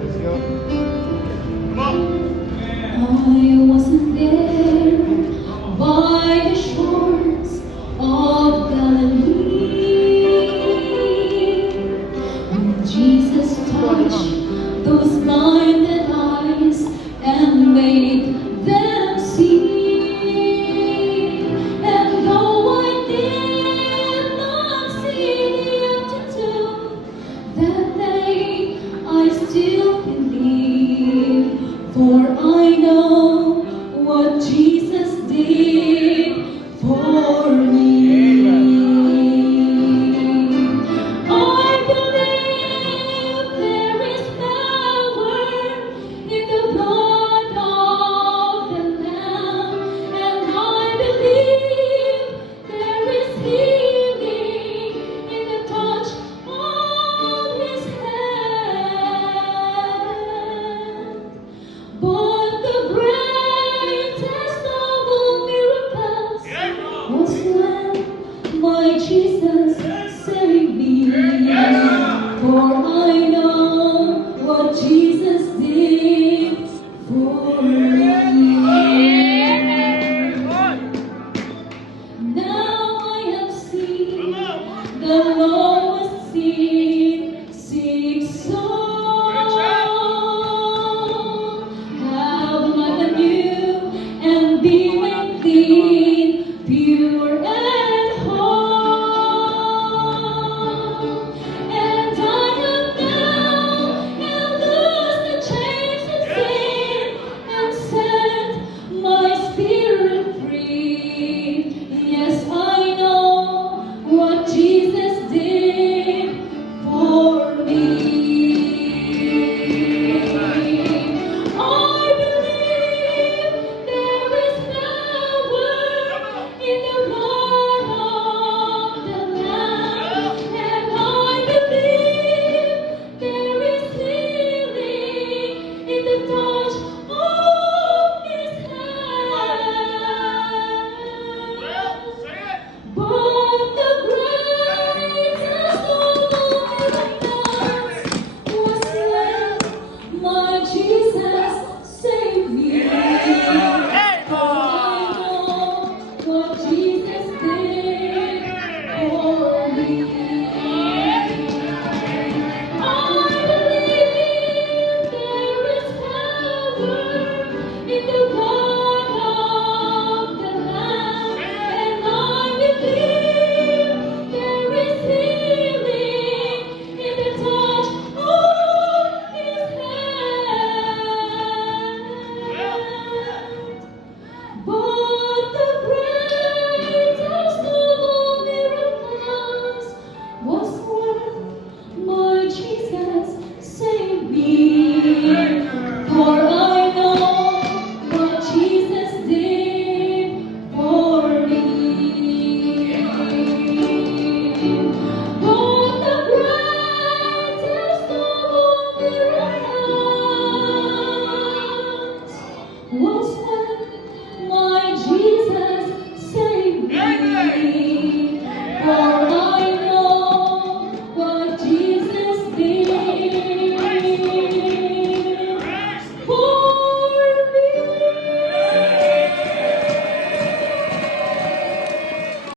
Let's go. I wasn't there by the shores of Galilee when Jesus touched those blinded eyes and made them see. And though I did not see the tomb that day, I still believe, for I know what Jesus did for me. I believe there is power in the blood of the Lamb, and I believe there is healing in the touch of His hand. But the greatest of all miracles was when my Jesus saved me. For I know what Jesus did